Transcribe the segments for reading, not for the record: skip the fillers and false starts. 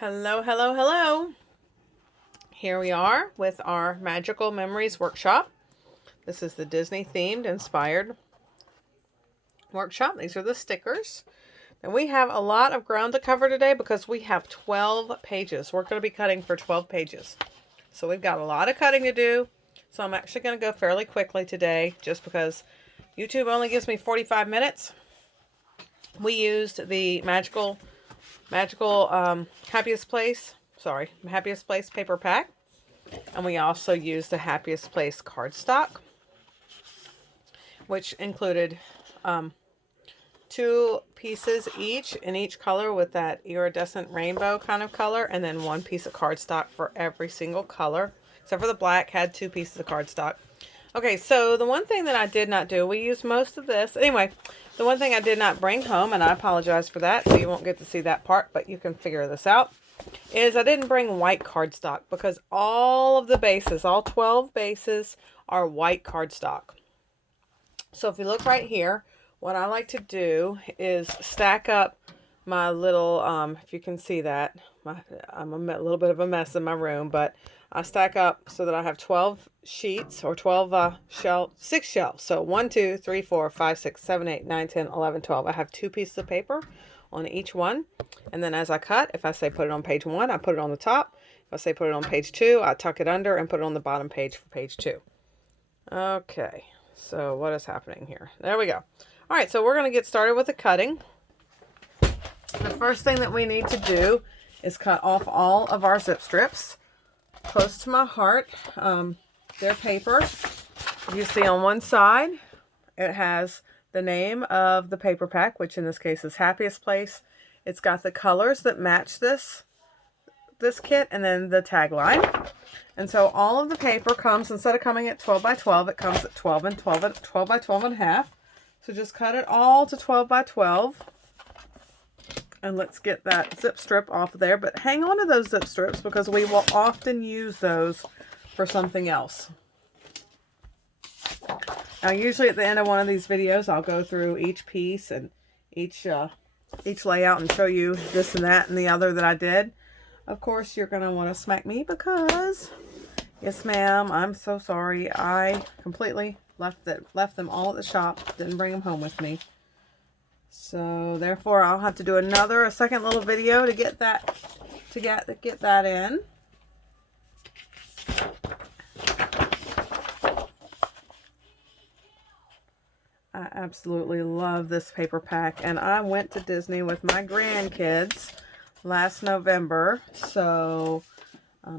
Hello, hello, hello. Here we are with our Magical Memories workshop. This is the Disney themed inspired workshop. These are the stickers. And we have a lot of ground to cover today because we have 12 pages. We're going to be cutting for 12 pages. So we've got a lot of cutting to do. So I'm actually going to go fairly quickly today just because YouTube only gives me 45 minutes. We used the Happiest Place paper pack. And we also used the Happiest Place cardstock, which included 2 pieces each in each color with that iridescent rainbow kind of color, and then 1 piece of cardstock for every single color, except for the black had 2 pieces of cardstock. Okay, so the one thing that I did not do, we used most of this. Anyway, the one thing I did not bring home, and I apologize for that, so you won't get to see that part, but you can figure this out, is I didn't bring white cardstock because all of the bases, all 12 bases, are white cardstock. So if you look right here, what I like to do is stack up my little, if you can see that, I'm a little bit of a mess in my room, but I stack up so that I have 12 sheets or 12 6 shelves. So 1, 2, 3, 4, 5, 6, 7, 8, 9, 10, 11, 12. I have 2 pieces of paper on each one. And then as I cut, if I say put it on page 1, I put it on the top. If I say put it on page 2, I tuck it under and put it on the bottom page for page 2. Okay, so what is happening here? There we go. All right, so we're going to get started with the cutting. The first thing that we need to do is cut off all of our zip strips. Close to my heart, they're paper. You see on one side, it has the name of the paper pack, which in this case is Happiest Place. It's got the colors that match this kit, and then the tagline. And so all of the paper comes, instead of coming at 12 by 12, it comes at 12 and 12 and 12 by 12 and a half. So just cut it all to 12 by 12. And let's get that zip strip off of there. But hang on to those zip strips because we will often use those for something else. Now, usually at the end of one of these videos, I'll go through each piece and each layout and show you this and that and the other that I did. Of course, you're going to want to smack me because, yes, ma'am, I'm so sorry. I completely left them all at the shop. Didn't bring them home with me. So therefore, I'll have to do a second little video to get that in. I absolutely love this paper pack, and I went to Disney with my grandkids last November, so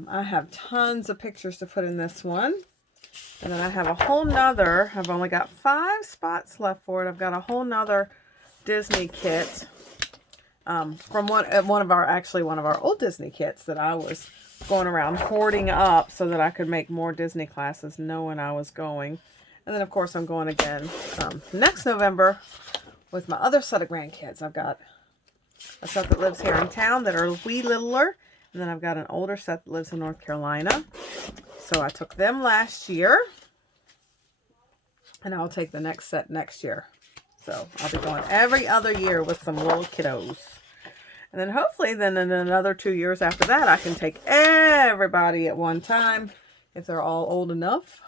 I have tons of pictures to put in this one. And then I have a whole nother, I've only got 5 spots left for it. I've got a whole nother Disney kit from one of our old Disney kits that I was going around hoarding up so that I could make more Disney classes knowing I was going. And then of course I'm going again next November with my other set of grandkids. I've got a set that lives here in town that are a wee littler, and then I've got an older set that lives in North Carolina. So I took them last year, and I'll take the next set next year. So I'll be going every other year with some little kiddos. And then hopefully then in another 2 years after that, I can take everybody at one time if they're all old enough.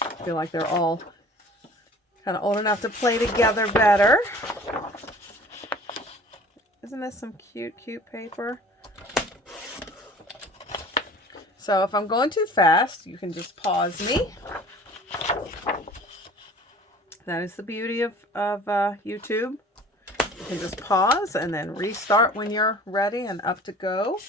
I feel like they're all kind of old enough to play together better. Isn't this some cute, cute paper? So if I'm going too fast, you can just pause me. That is the beauty of YouTube. You can just pause and then restart when you're ready and up to go.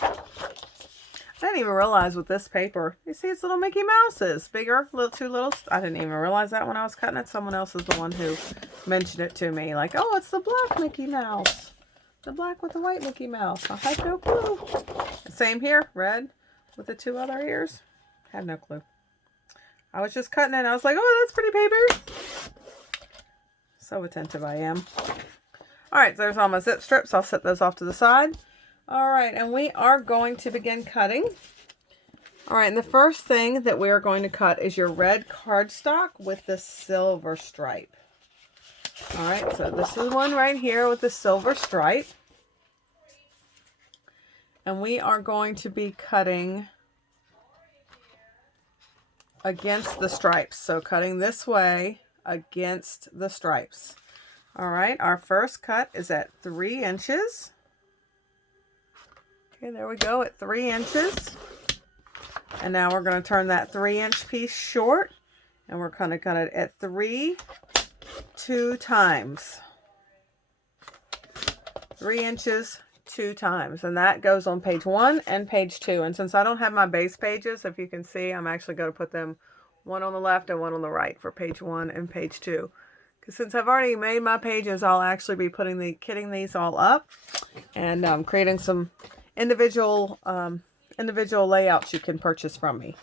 I didn't even realize with this paper, you see it's little Mickey Mouses, bigger, too little. I didn't even realize that when I was cutting it. Someone else is the one who mentioned it to me. Like, oh, it's the black Mickey Mouse. The black with the white Mickey Mouse. I had no clue. Same here, red with the 2 other ears. Had no clue. I was just cutting it and I was like, oh, that's pretty paper. So attentive I am. All right, there's all my zip strips. I'll set those off to the side. All right, and we are going to begin cutting. All right, and the first thing that we are going to cut is your red cardstock with the silver stripe. All right, so this is one right here with the silver stripe. And we are going to be cutting against the stripes. So cutting this way against the stripes. All right, our first cut is at 3 inches. Okay, there we go, at 3 inches. And now we're going to turn that 3-inch piece short, and we're going to cut it at 3 2 times. 3 inches 2 times, and that goes on page 1 and page 2. And since I don't have my base pages, if you can see, I'm actually going to put them one on the left and one on the right for page 1 and page 2. Because since I've already made my pages, I'll actually be kitting these all up and creating some individual layouts you can purchase from me.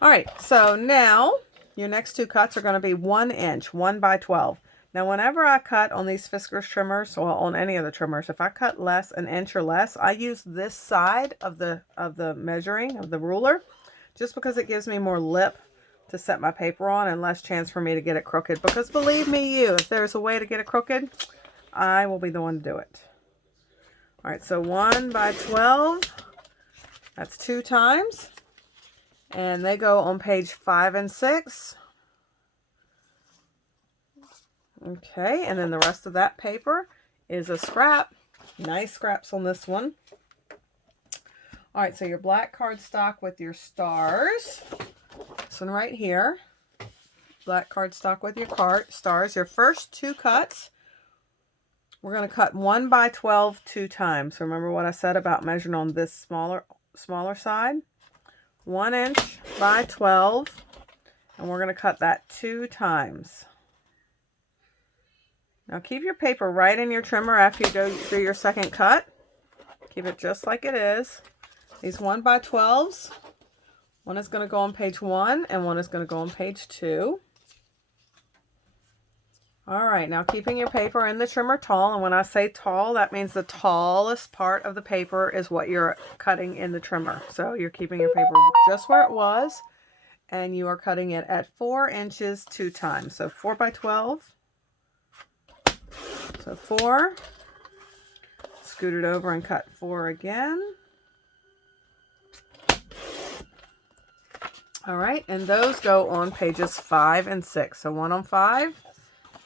All right, so now your next 2 cuts are going to be 1 inch, 1 by 12. Now, whenever I cut on these Fiskars trimmers, or on any of the trimmers, if I cut less, an inch or less, I use this side of the measuring of the ruler, just because it gives me more lip to set my paper on and less chance for me to get it crooked. Because believe me, if there's a way to get it crooked, I will be the one to do it. All right, so 1 by 12, that's 2 times, and they go on page 5 and 6. Okay, and then the rest of that paper is a scrap. Nice scraps on this one. All right, so your black cardstock with your stars. This one right here. Black cardstock with your stars. Your first 2 cuts, we're going to cut 1 by 12 2 times. So remember what I said about measuring on this smaller side? 1 inch by 12, and we're going to cut that 2 times. Now keep your paper right in your trimmer after you go through your second cut. Keep it just like it is. These 1 by 12s, one is going to go on page 1 and one is going to go on page 2. All right, now keeping your paper in the trimmer tall, and when I say tall, that means the tallest part of the paper is what you're cutting in the trimmer. So you're keeping your paper just where it was, and you are cutting it at 4 inches 2 times. So 4 by 12. So 4, scoot it over and cut 4 again. All right, and those go on pages 5 and 6. So 1 on 5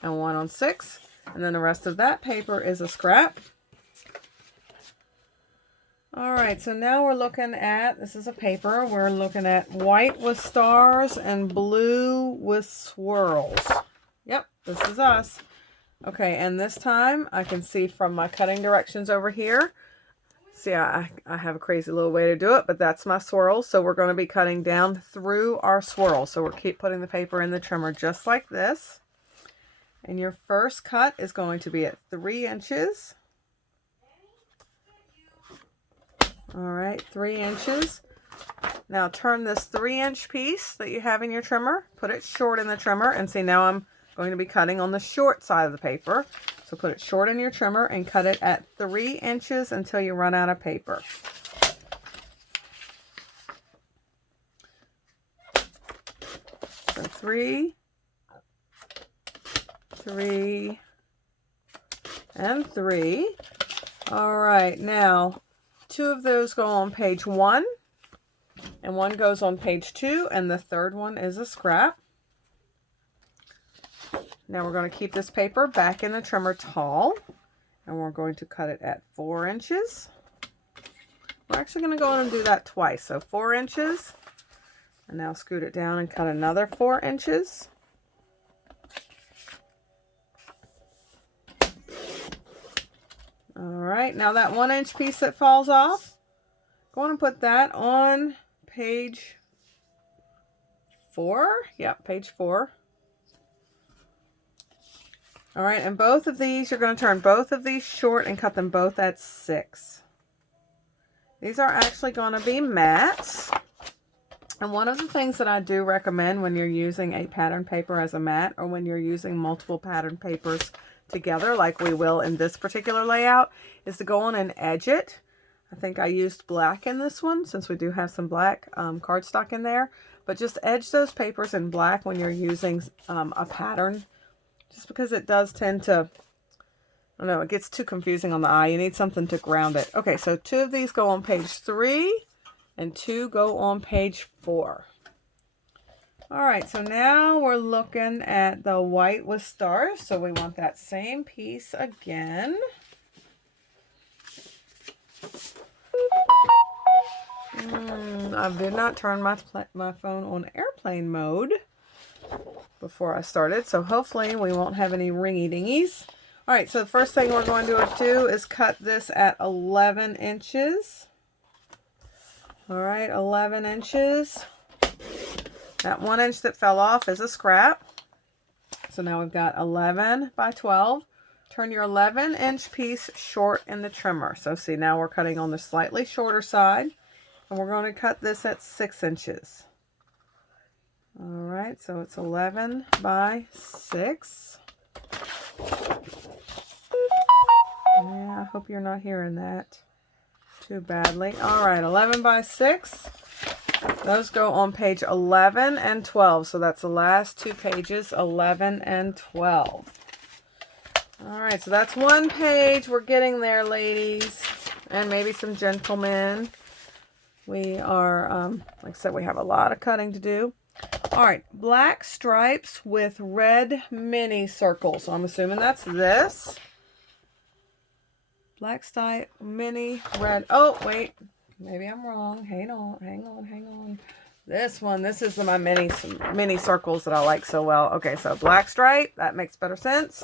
and 1 on 6. And then the rest of that paper is a scrap. All right, so now we're looking at, this is a paper, we're looking at white with stars and blue with swirls. Yep, this is us. Okay, and this time I can see from my cutting directions over here. See, I have a crazy little way to do it, but that's my swirl. So we're going to be cutting down through our swirl. So we'll keep putting the paper in the trimmer just like this. And your first cut is going to be at 3 inches. All right, 3 inches. Now turn this 3-inch piece that you have in your trimmer, put it short in the trimmer, and see now I'm going to be cutting on the short side of the paper. So put it short in your trimmer and cut it at 3 inches until you run out of paper. So 3, 3, and 3. All right, now 2 of those go on page 1, and 1 goes on page 2, and the third one is a scrap. Now we're going to keep this paper back in the trimmer tall, and we're going to cut it at 4 inches. We're actually going to go in and do that twice. So 4 inches, and now scoot it down and cut another 4 inches. All right, now that 1-inch piece that falls off, go on and put that on page 4. Yep, page 4. All right, and both of these, you're going to turn both of these short and cut them both at 6. These are actually going to be mats. And one of the things that I do recommend when you're using a pattern paper as a mat, or when you're using multiple pattern papers together, like we will in this particular layout, is to go on and edge it. I think I used black in this one since we do have some black cardstock in there. But just edge those papers in black when you're using a pattern. Just because it does tend to, I don't know, it gets too confusing on the eye. You need something to ground it. Okay, so 2 of these go on page 3 and 2 go on page 4. All right, so now we're looking at the white with stars. So we want that same piece again. I did not turn my phone on airplane mode before I started, so hopefully we won't have any ringy dingies. All right, so the first thing we're going to do is cut this at 11 inches. All right, 11 inches. That 1 inch that fell off is a scrap. So now we've got 11 by 12. Turn your 11-inch piece short in the trimmer. So see, now we're cutting on the slightly shorter side. And we're going to cut this at 6 inches. All right, so it's 11 by 6. Yeah, I hope you're not hearing that too badly. All right, 11 by 6. Those go on page 11 and 12. So that's the last 2 pages, 11 and 12. All right, so that's 1 page. We're getting there, ladies, and maybe some gentlemen. We are, like I said, we have a lot of cutting to do. All right, black stripes with red mini circles. So I'm assuming that's this. Black stripe, mini, red. Oh, wait. Maybe I'm wrong. Hang on. This one, this is my mini circles that I like so well. Okay, so black stripe, that makes better sense.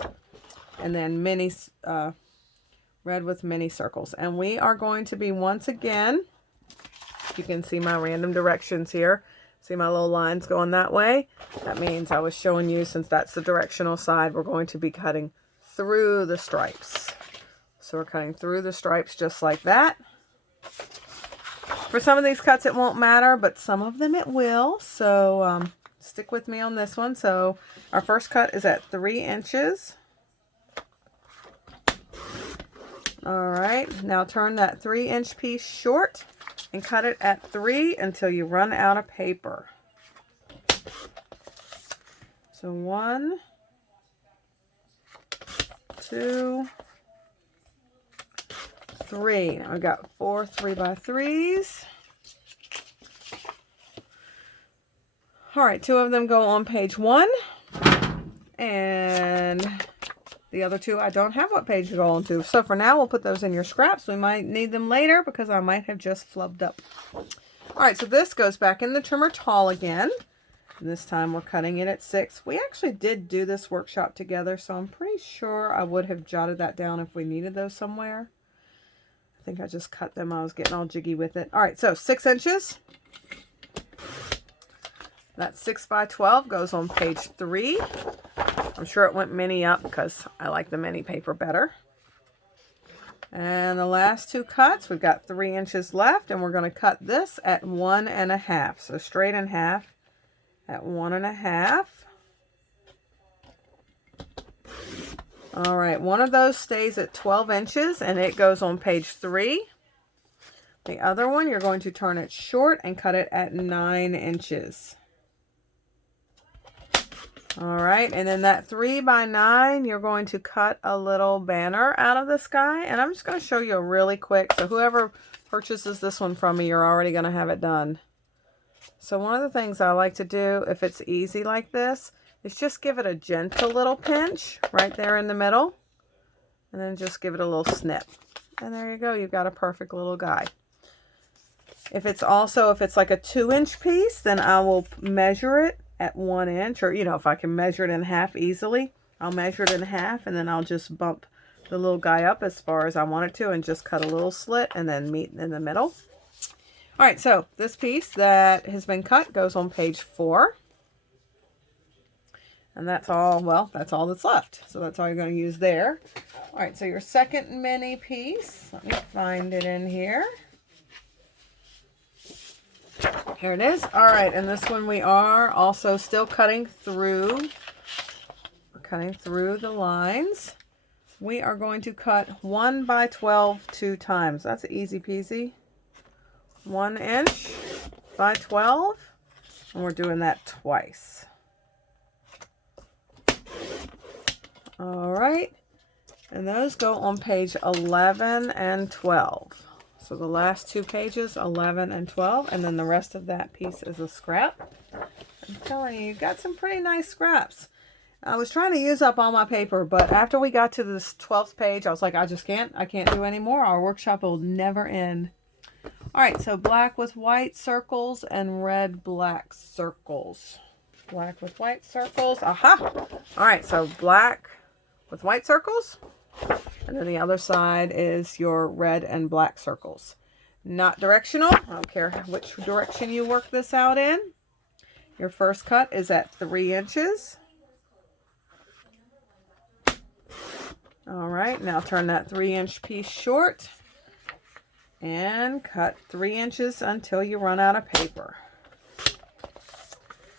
And then mini, red with mini circles. And we are going to be, once again, you can see my random directions here. See my little lines going that way? That means I was showing you, since that's the directional side, we're going to be cutting through the stripes. So we're cutting through the stripes just like that. For some of these cuts, it won't matter, but some of them it will. So stick with me on this one. So our first cut is at 3 inches. All right, now turn that 3-inch piece short and cut it at 3 until you run out of paper. So 1, 2, 3. I've got 4 3x3s. All right, 2 of them go on page 1, and the other 2 I don't have what page to go on to. So for now, we'll put those in your scraps. We might need them later because I might have just flubbed up. All right, so this goes back in the trimmer tall again. And this time we're cutting it at 6. We actually did do this workshop together, so I'm pretty sure I would have jotted that down if we needed those somewhere. I think I just cut them. I was getting all jiggy with it. All right, so 6 inches. That 6 by 12 goes on page 3. I'm sure it went mini up because I like the mini paper better. And the last 2 cuts, we've got 3 inches left, and we're going to cut this at 1.5. So straight in half at 1.5. All right, one of those stays at 12 inches, and it goes on page 3. The other one, you're going to turn it short and cut it at 9 inches. All right, and then that 3 by 9, you're going to cut a little banner out of the sky. And I'm just going to show you really quick. So whoever purchases this one from me, you're already going to have it done. So one of the things I like to do, if it's easy like this, is just give it a gentle little pinch right there in the middle. And then just give it a little snip. And there you go. You've got a perfect little guy. If it's like a 2-inch piece, then I will measure it at 1 inch, or if I can measure it in half easily, I'll measure it in half, and then I'll just bump the little guy up as far as I want it to and just cut a little slit and then meet in the middle. All right, so this piece that has been cut goes on page 4. And that's all, well, that's all that's left. So that's all you're going to use there. All right, so your second mini piece, let me find it in here. Here it is. All right, and this one we are also still cutting through. We're cutting through the lines. we are going to cut 1 by 12 2 times. That's easy peasy. 1 inch by 12, and we're doing that twice. All right, and those go on page 11 and 12. So the last 2 pages, 11 and 12, and then the rest of that piece is a scrap. I'm telling you, you've got some pretty nice scraps. I was trying to use up all my paper, but after we got to this 12th page, I was like, I can't do any more. Our workshop will never end. All right, so black with white circles and red black circles. Black with white circles. Aha! All right, so black with white circles. And then the other side is your red and black circles. Not directional. I don't care which direction you work this out in. Your first cut is at 3 inches. All right, now turn that 3-inch piece short and cut 3 inches until you run out of paper.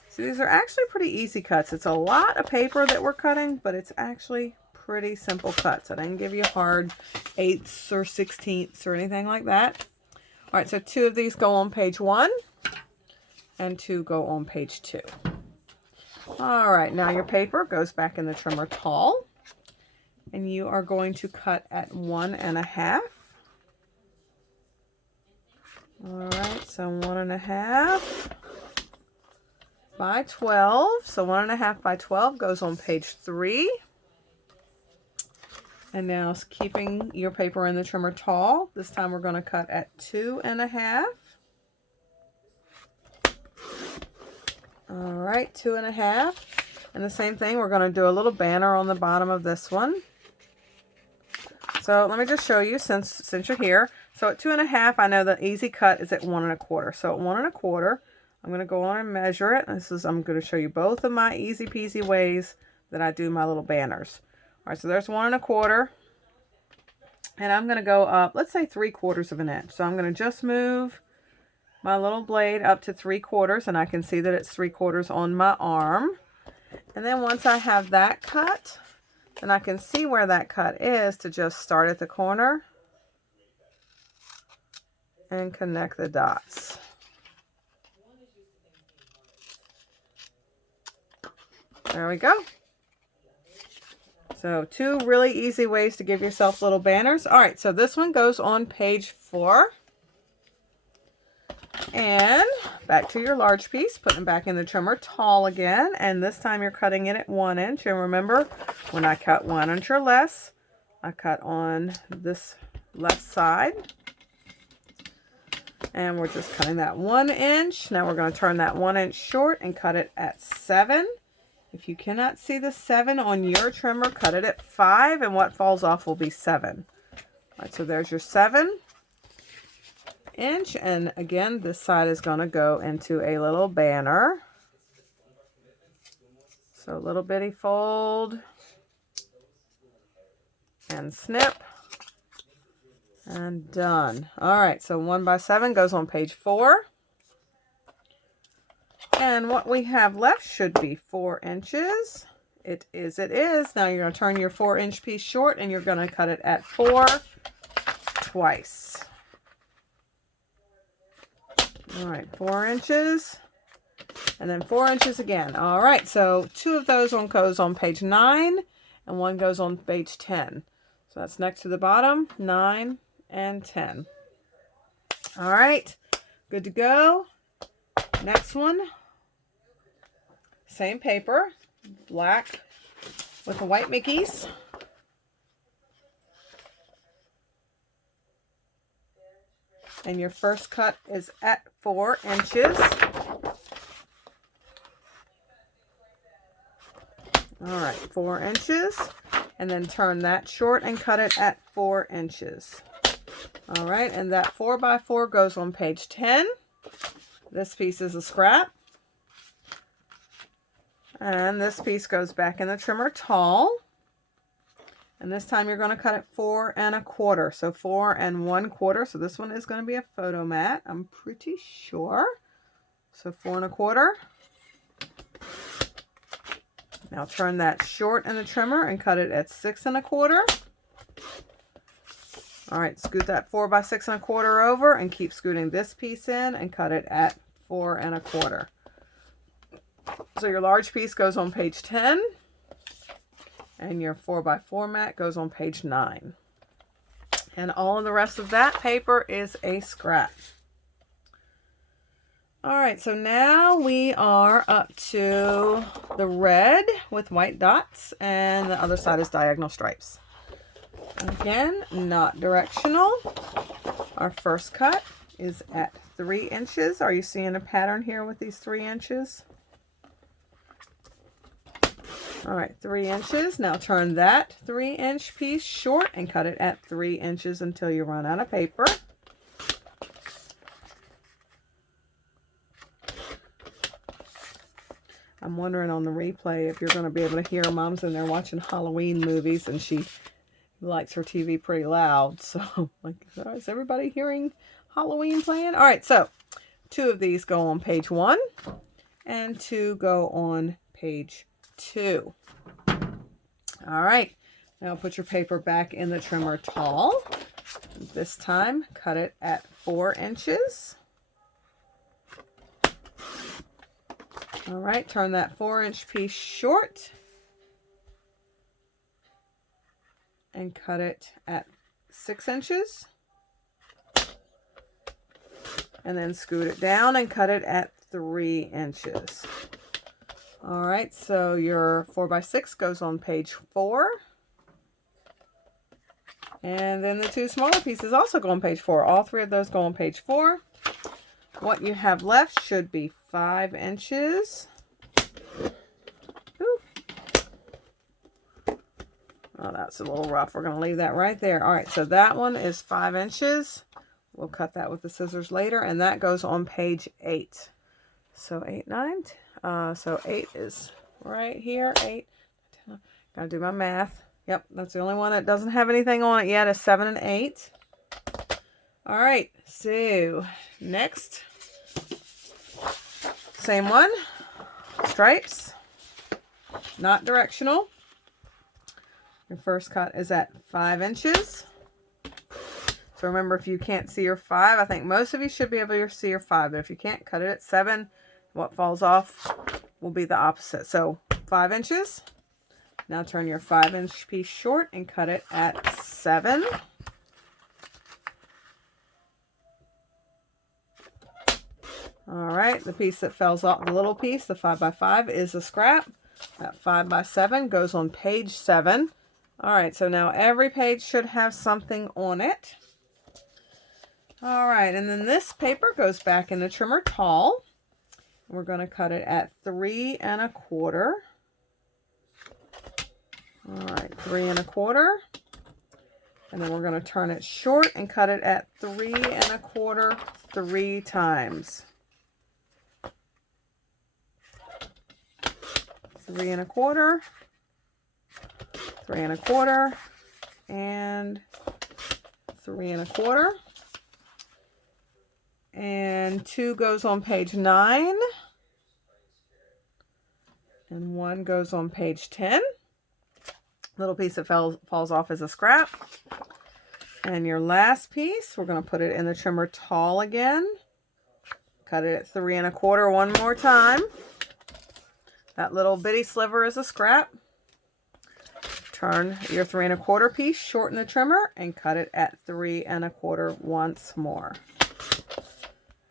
So these are actually pretty easy cuts. It's a lot of paper that we're cutting, but it's actually pretty simple cuts. I didn't give you hard 1/8 or 1/16 or anything like that. All right, so 2 of these go on page 1 and 2 go on page 2. All right, now your paper goes back in the trimmer tall. And you are going to cut at 1 1/2. All right, so 1 1/2 by 12. So 1 1/2 by 12 goes on page 3. And now keeping your paper in the trimmer tall, this time we're going to cut at 2 1/2. All right, 2 1/2. And the same thing, we're going to do a little banner on the bottom of this one. So let me just show you since you're here. So at 2 1/2, I know the easy cut is at 1 1/4. So at 1 1/4, I'm going to go on and measure it. I'm going to show you both of my easy peasy ways that I do my little banners. All right, so there's 1 1/4. And I'm going to go up, let's say 3/4 of an inch. So I'm going to just move my little blade up to 3/4, and I can see that it's 3/4 on my arm. And then once I have that cut, then I can see where that cut is to just start at the corner and connect the dots. There we go. So 2 really easy ways to give yourself little banners. All right, so this one goes on page 4. And back to your large piece, putting it back in the trimmer tall again. And this time you're cutting it at 1 inch. And remember, when I cut 1 inch or less, I cut on this left side. And we're just cutting that 1 inch. Now we're going to turn that 1 inch short and cut it at 7. If you cannot see the 7 on your trimmer, cut it at 5. And what falls off will be 7. All right, so there's your 7 inch, and again this side is going to go into a little banner. So little bitty fold and snip and done. All right, so 1 by 7 goes on page 4, and what we have left should be 4 inches. It is. Now you're going to turn your 4-inch piece short and you're going to cut it at 4 twice. All right, 4 inches, and then 4 inches again. All right, so 2 of those one goes on page 9, and 1 goes on page 10. So that's next to the bottom, 9 and 10. All right, good to go. Next one, same paper, black with the white Mickeys. And your first cut is at 4 inches. All right, 4 inches. And then turn that short and cut it at 4 inches. All right, and that 4 by 4 goes on page 10. This piece is a scrap. And this piece goes back in the trimmer tall. And this time you're going to cut it 4 1/4. So 4 1/4. So this one is going to be a photo mat, I'm pretty sure. So 4 1/4. Now turn that short in the trimmer and cut it at 6 1/4. All right, scoot that 4 by 6 1/4 over and keep scooting this piece in and cut it at 4 1/4. So your large piece goes on page 10 and your 4 by 4 mat goes on page 9. And all of the rest of that paper is a scrap. All right, so now we are up to the red with white dots, and the other side is diagonal stripes. Again, not directional. Our first cut is at 3 inches. Are you seeing a pattern here with these 3 inches? All right, 3 inches. Now turn that 3-inch piece short and cut it at 3 inches until you run out of paper. I'm wondering on the replay if you're going to be able to hear Mom's in there watching Halloween movies, and she likes her TV pretty loud. So, like, is everybody hearing Halloween playing? All right, so 2 of these go on page 1 and 2 go on page 2. All right, now put your paper back in the trimmer tall. This time, cut it at 4 inches. All right, turn that 4-inch piece short and cut it at 6 inches. And then scoot it down and cut it at 3 inches. All right, so your 4 by 6 goes on page 4. And then the 2 smaller pieces also go on page 4. All 3 of those go on page 4. What you have left should be 5 inches. Ooh. Oh, that's a little rough. We're going to leave that right there. All right, so that one is 5 inches. We'll cut that with the scissors later, and that goes on page 8. So 8, 9. So 8 is right here. 8. Gotta do my math. Yep, that's the only one that doesn't have anything on it yet is 7 and 8. All right, so next, same one, stripes, not directional. Your first cut is at 5 inches. So remember, if you can't see your 5, I think most of you should be able to see your 5, but if you can't, cut it at 7. What falls off will be the opposite. So 5 inches. Now turn your 5-inch piece short and cut it at 7. All right, the piece that falls off, the little piece, the 5 by 5 is a scrap. That 5 by 7 goes on page 7. All right, so now every page should have something on it. All right, and then this paper goes back in the trimmer tall. We're going to cut it at 3 1/4. All right, 3 1/4. And then we're going to turn it short and cut it at 3 1/4 3 times. 3 1/4, 3 1/4, and 3 1/4. And 2 goes on page 9. And 1 goes on page 10. Little piece that falls off as a scrap. And your last piece, we're going to put it in the trimmer tall again. Cut it at 3 1/4 one more time. That little bitty sliver is a scrap. Turn your 3 1/4 piece short in the trimmer and cut it at 3 1/4 once more.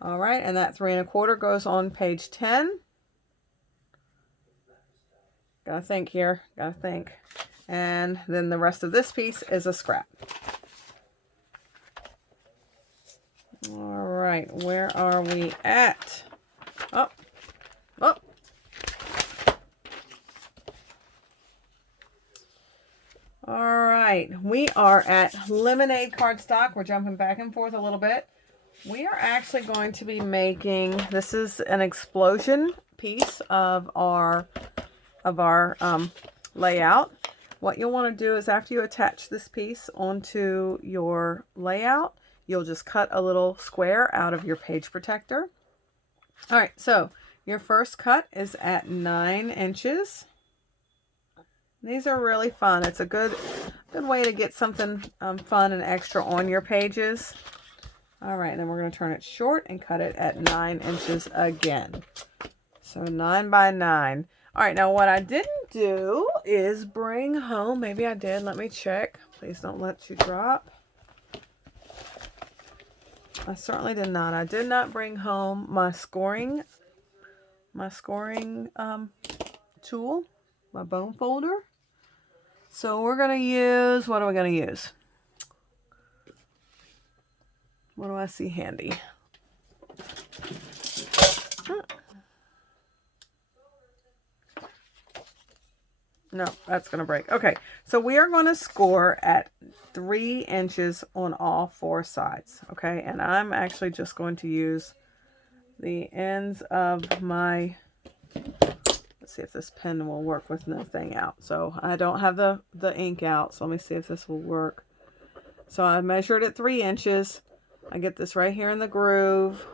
All right, and that 3 1/4 goes on page 10. Gotta think here, gotta think. And then the rest of this piece is a scrap. All right, where are we at? Oh, oh. All right, we are at lemonade cardstock. We're jumping back and forth a little bit. We are actually going to be making, this is an explosion piece of our layout. What you'll want to do is after you attach this piece onto your layout, you'll just cut a little square out of your page protector. All right, so your first cut is at 9 inches. These are really fun. It's a good Good way to get something fun and extra on your pages. All right, then we're going to turn it short and cut it at 9 inches again. So 9 by 9. All right, now what I didn't do is bring home, maybe I did, let me check. Please don't let you drop. I certainly did not. I did not bring home my scoring tool, my bone folder. So we're going to use, what are we going to use? What do I see handy? No, that's going to break. Okay, so we are going to score at 3 inches on all 4 sides. Okay, and I'm actually just going to use the ends of my, let's see if this pen will work with no thing out. So I don't have the ink out, so let me see if this will work. So I measured at 3 inches. I get this right here in the groove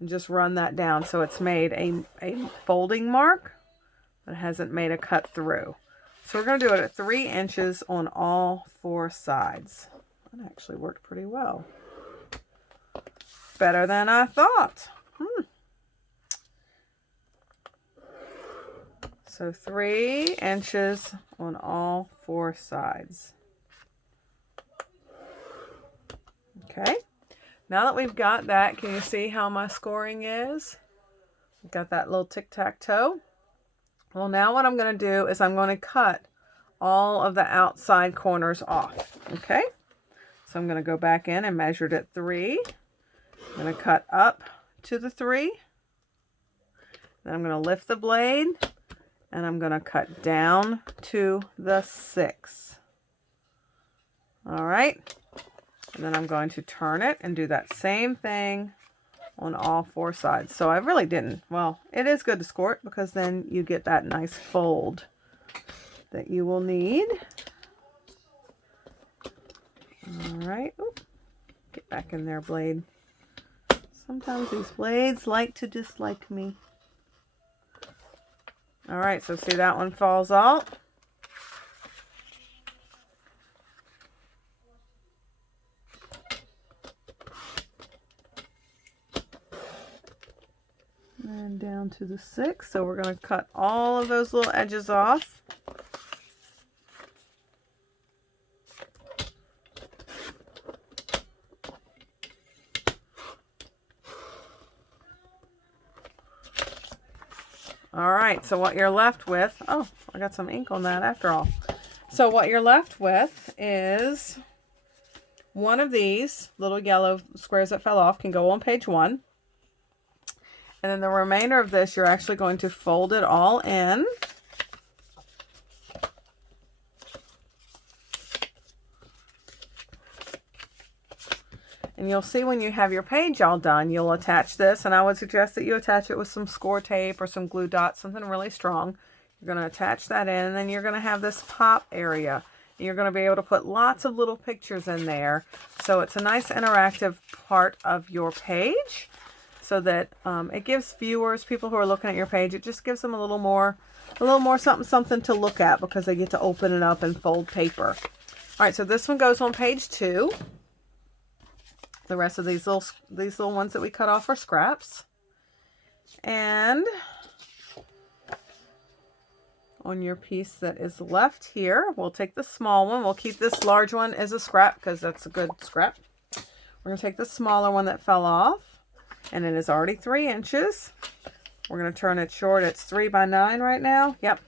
and just run that down. So it's made a folding mark, but it hasn't made a cut through. So we're going to do it at 3 inches on all 4 sides. That actually worked pretty well. Better than I thought. So 3 inches on all 4 sides. Okay. Now that we've got that, can you see how my scoring is? We've got that little tic-tac-toe. Well, now what I'm going to do is I'm going to cut all of the outside corners off. Okay. So I'm going to go back in and measure it at 3. I'm going to cut up to the 3. Then I'm going to lift the blade and I'm going to cut down to the 6. All right. And then I'm going to turn it and do that same thing on all 4 sides. So I really didn't. Well, it is good to score it because then you get that nice fold that you will need. All right. Oop. Get back in there, blade. Sometimes these blades like to dislike me. All right, so see that one falls out. And down to the 6. So we're going to cut all of those little edges off. All right, so what you're left with, oh, I got some ink on that after all. So what you're left with is one of these little yellow squares that fell off can go on page 1. And then the remainder of this, you're actually going to fold it all in. And you'll see when you have your page all done, you'll attach this. And I would suggest that you attach it with some score tape or some glue dots, something really strong. You're going to attach that in, and then you're going to have this top area. You're going to be able to put lots of little pictures in there. So it's a nice interactive part of your page. So that it gives viewers, people who are looking at your page, it just gives them a little more something to look at because they get to open it up and fold paper. All right, so this one goes on page 2. The rest of these little ones that we cut off are scraps. And on your piece that is left here, we'll take the small one. We'll keep this large one as a scrap because that's a good scrap. We're going to take the smaller one that fell off. And it is already 3 inches. We're going to turn it short. It's 3 by 9 right now. Yep.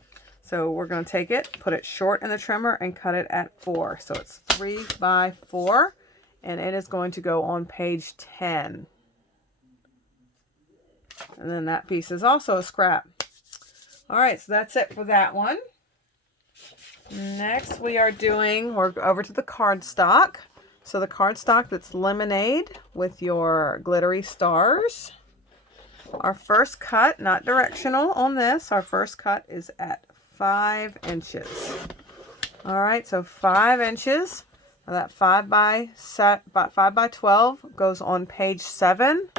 So we're going to take it, put it short in the trimmer, and cut it at 4. So it's 3 by 4. And it is going to go on page 10. And then that piece is also a scrap. All right, so that's it for that one. Next, we're over to the cardstock. So the cardstock that's lemonade with your glittery stars. Our first cut, not directional on this, our first cut is at 5 inches. All right, so 5 inches. Now that 5 by 12 goes on page 7.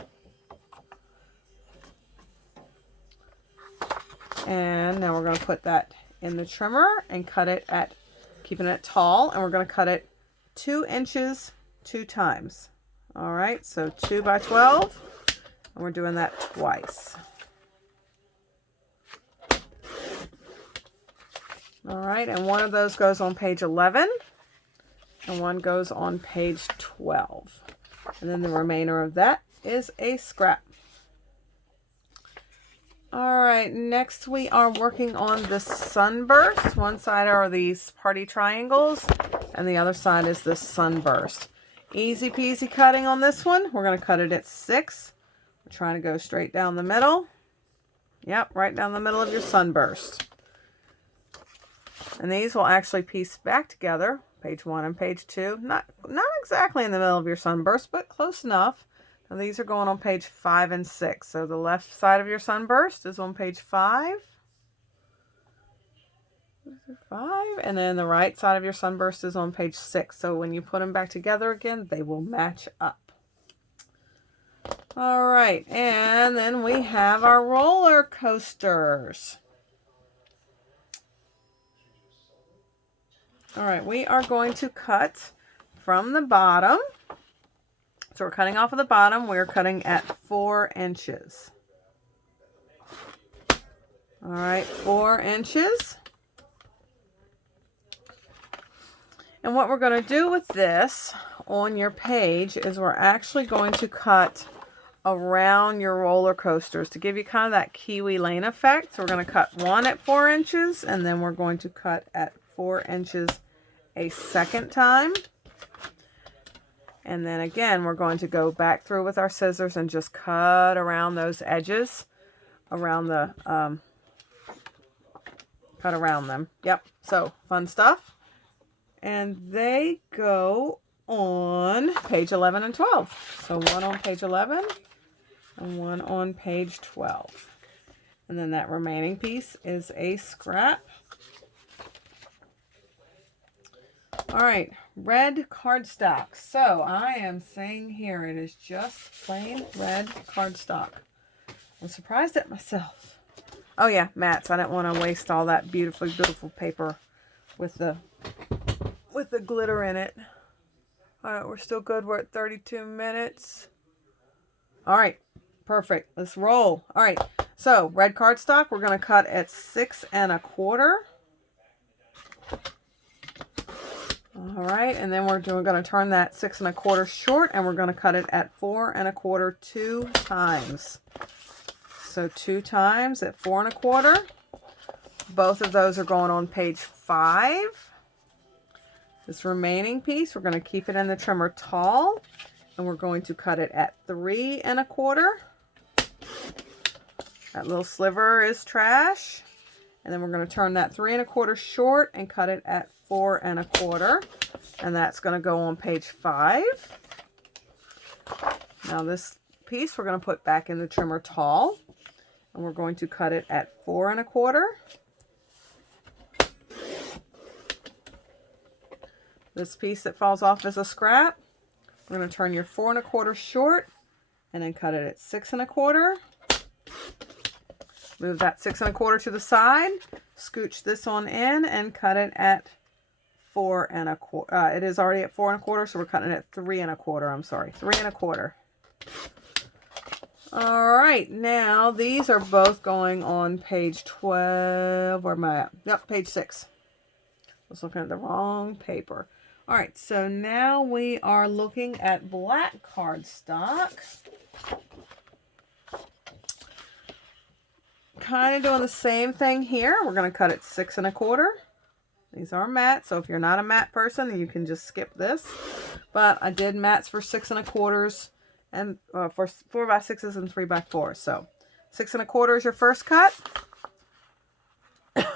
And now we're going to put that in the trimmer and cut it at keeping it tall, and we're going to cut it 2 inches 2 times. All right, so 2 by 12, and we're doing that twice. All right, and one of those goes on page 11, and one goes on page 12. And then the remainder of that is a scrap. All right, next we are working on the Sunburst. One side are these party triangles, and the other side is the Sunburst. Easy peasy cutting on this one. We're going to cut it at 6. We're trying to go straight down the middle. Yep, right down the middle of your Sunburst. And these will actually piece back together, page 1 and page 2. Not exactly in the middle of your Sunburst, but close enough. Now these are going on page 5 and 6. So the left side of your Sunburst is on page 5. And then the right side of your Sunburst is on page 6. So when you put them back together again, they will match up. All right, and then we have our roller coasters. All right, we are going to cut from the bottom. So we're cutting off of the bottom. We're cutting at 4 inches. All right, 4 inches. And what we're going to do with this on your page is we're actually going to cut around your roller coasters to give you kind of that Kiwi Lane effect. So we're going to cut one at 4 inches, and then we're going to cut at 4 inches a second time. And then again, we're going to go back through with our scissors and just cut around those edges, around the, cut around them. Yep, so fun stuff. And they go on page 11 and 12. So one on page 11 and one on page 12. And then that remaining piece is a scrap. All right, red cardstock. So I am saying here it is just plain red cardstock. I'm surprised at myself. Oh yeah, mats. I didn't want to waste all that beautiful paper with the glitter in it. All right, we're still good. We're at 32 minutes. All right, perfect. Let's roll. All right, so red cardstock, we're going to cut at 6 1/4. All right, and then we're going to turn that 6 1/4 short, and we're going to cut it at 4 1/4 2 times. So 2 times at 4 1/4. Both of those are going on page 5. This remaining piece, we're going to keep it in the trimmer tall, and we're going to cut it at 3 1/4. That little sliver is trash. And then we're going to turn that 3 1/4 short and cut it at 4 1/4. And that's going to go on page 5. Now this piece we're going to put back in the trimmer tall, and we're going to cut it at 4 1/4. This piece that falls off is a scrap. We're going to turn your 4 1/4 short and then cut it at 6 1/4. Move that 6 1/4 to the side. Scooch this on in and cut it at 4 1/4. It is already at 4 1/4, so we're cutting it at 3 1/4. I'm sorry, 3 1/4. All right, now these are both going on page 12. Where am I at? Yep, page 6. I was looking at the wrong paper. All right, so now we are looking at black cardstock. Kind of doing the same thing here. We're going to cut it 6 1/4. These are matte, so if you're not a matte person, you can just skip this. But I did mattes for 6 1/4 and for 4 by 6s and 3 by 4s. So 6 1/4 is your first cut.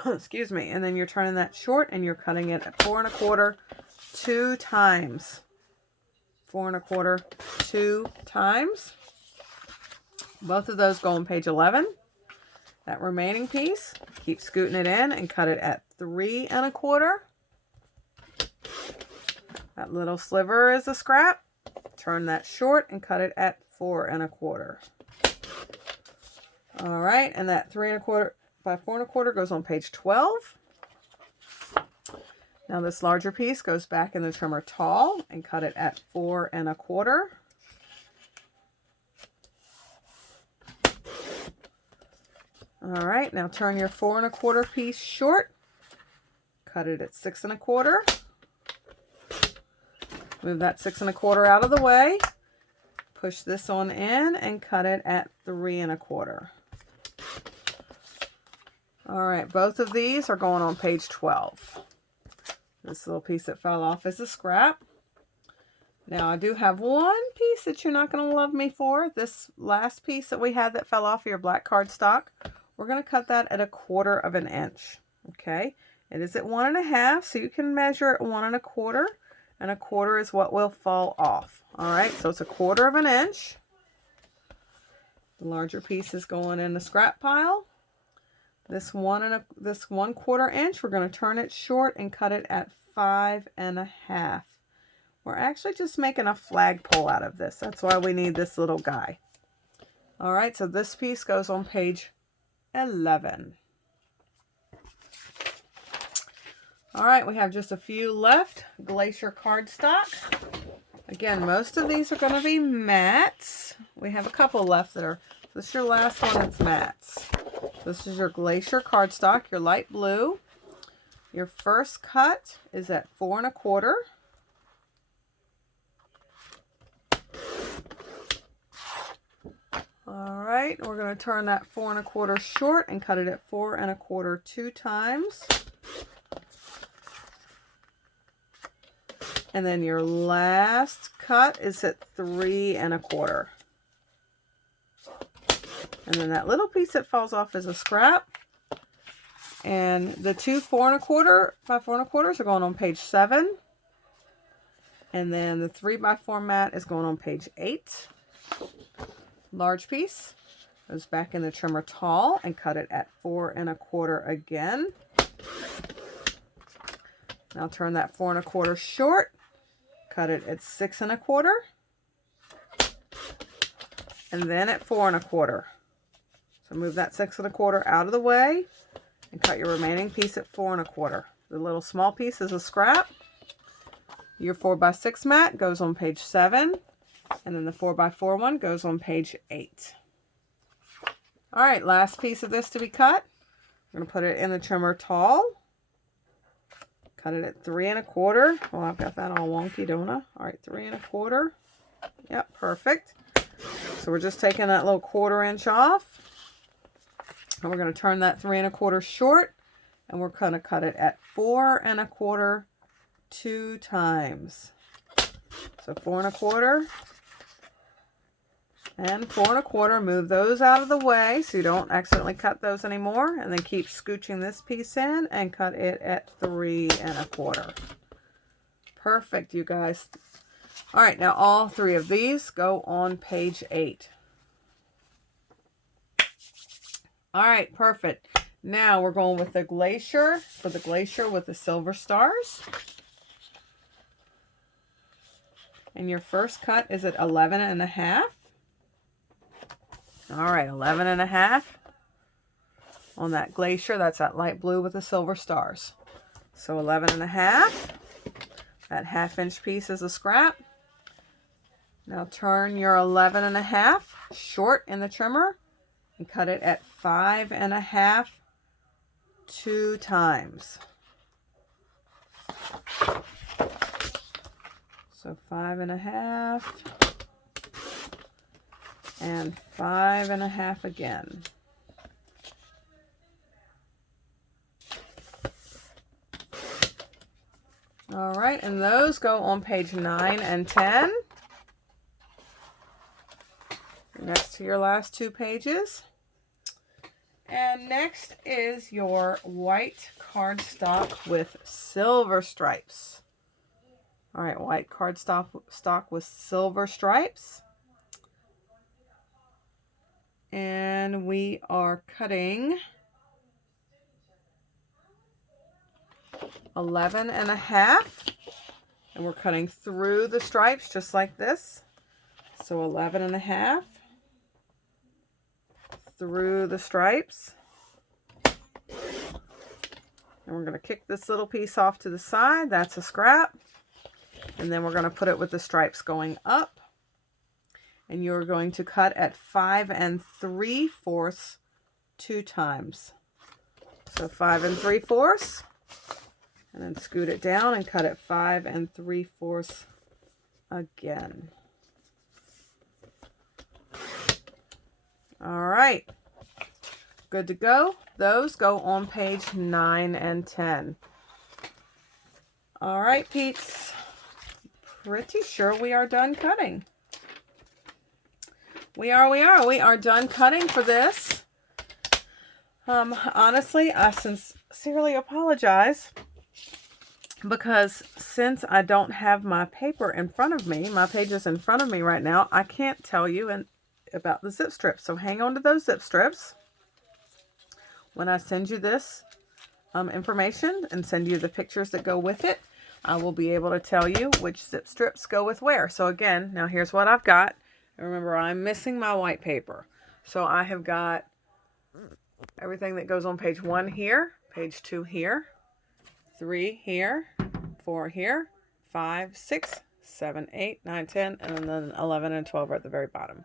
Excuse me. And then you're turning that short and you're cutting it at 4 1/4 2 times. 4 1/4 2 times. Both of those go on page 11. That remaining piece, keep scooting it in and cut it at 3 1/4. That little sliver is a scrap. Turn that short and cut it at 4 1/4. All right, and that 3 1/4 by 4 1/4 goes on page 12. Now this larger piece goes back in the trimmer tall and cut it at 4 1/4. All right, now turn your 4 1/4 piece short, cut it at 6 1/4. Move that 6 1/4 out of the way, push this on in and cut it at 3 1/4. All right, both of these are going on page 12. This little piece that fell off is a scrap. Now I do have one piece that you're not going to love me for. This last piece that we had that fell off of your black cardstock, we're going to cut that at 1/4 inch. Okay, it is at 1 1/2, so you can measure at 1 1/4, and 1/4 is what will fall off. All right, so it's 1/4 inch. The larger piece is going in the scrap pile. This 1/4 inch, we're going to turn it short and cut it at 5 1/2. We're actually just making a flagpole out of this. That's why we need this little guy. All right, so this piece goes on page 11. All right, we have just a few left. Glacier cardstock. Again, most of these are going to be mattes. We have a couple left that are, this is your last one that's mattes. This is your Glacier cardstock, your light blue. Your first cut is at 4 1/4. All right, we're going to turn that 4 1/4 short and cut it at 4 1/4 2 times. And then your last cut is at 3 1/4. And then that little piece that falls off is a scrap. And the two 4 1/4 by 4 1/4 are going on page 7. And then the 3 by 4 mat is going on page 8. Large piece goes back in the trimmer tall and cut it at 4 1/4 again. Now turn that 4 1/4 short, cut it at 6 1/4, and then at 4 1/4. So move that 6 1/4 out of the way and cut your remaining piece at 4 1/4. The little small piece is a scrap. Your 4 by 6 mat goes on page 7, and then the 4 by 4 one goes on page 8. All right, last piece of this to be cut. I'm going to put it in the trimmer tall. Cut it at 3 1/4. Well, I've got that all wonky, don't I? All right, 3 1/4. Yep, perfect. So we're just taking that little 1/4 inch off. And we're going to turn that 3 1/4 short. And we're going to cut it at 4 1/4 2 times. So 4 1/4 and 4 1/4. Move those out of the way so you don't accidentally cut those anymore. And then keep scooching this piece in and cut it at 3 1/4. Perfect, you guys. All right, now all 3 of these go on page 8. All right, perfect. Now we're going with the Glacier, for the Glacier with the silver stars. And your first cut is at 11 1/2. All right, 11 1/2 on that Glacier. That's that light blue with the silver stars. So 11 1/2. That 1/2 inch piece is a scrap. Now turn your 11 1/2 short in the trimmer and cut it at 5 1/2 2 times. So 5 1/2 and 5 1/2 again. All right, and those go on page 9 and 10. Next to your last 2 pages. And next is your white cardstock with silver stripes. All right, white cardstock with silver stripes. And we are cutting 11 1/2. And we're cutting through the stripes just like this. So 11 1/2. Through the stripes. And we're going to kick this little piece off to the side. That's a scrap. And then we're going to put it with the stripes going up. And you're going to cut at 5 3/4 2 times. So 5 3/4, and then scoot it down and cut at 5 3/4 again. All right, good to go. Those go on page 9 and 10. All right, Pete's. Pretty sure we are done cutting. We are done cutting for this. Honestly, I sincerely apologize because since I don't have my paper in front of me, my pages in front of me right now, I can't tell you about the zip strips. So hang on to those zip strips. When I send you this information and send you the pictures that go with it, I will be able to tell you which zip strips go with where. So again, now here's what I've got. Remember, I'm missing my white paper. So I have got everything that goes on page 1 here, page 2 here, 3 here, 4 here, 5, 6, 7, 8, 9, 10, and then 11 and 12 are at the very bottom.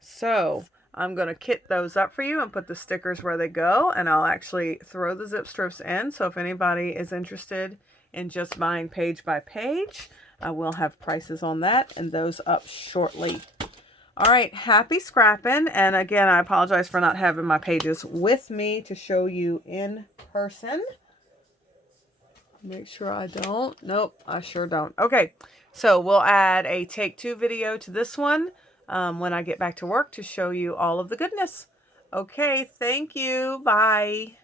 So I'm going to kit those up for you and put the stickers where they go, and I'll actually throw the zip strips in. So if anybody is interested in just buying page by page, I will have prices on that and those up shortly. All right, happy scrapping. And again, I apologize for not having my pages with me to show you in person. Make sure I don't. Nope, I sure don't. Okay, so we'll add a take 2 video to this one when I get back to work to show you all of the goodness. Okay, thank you. Bye.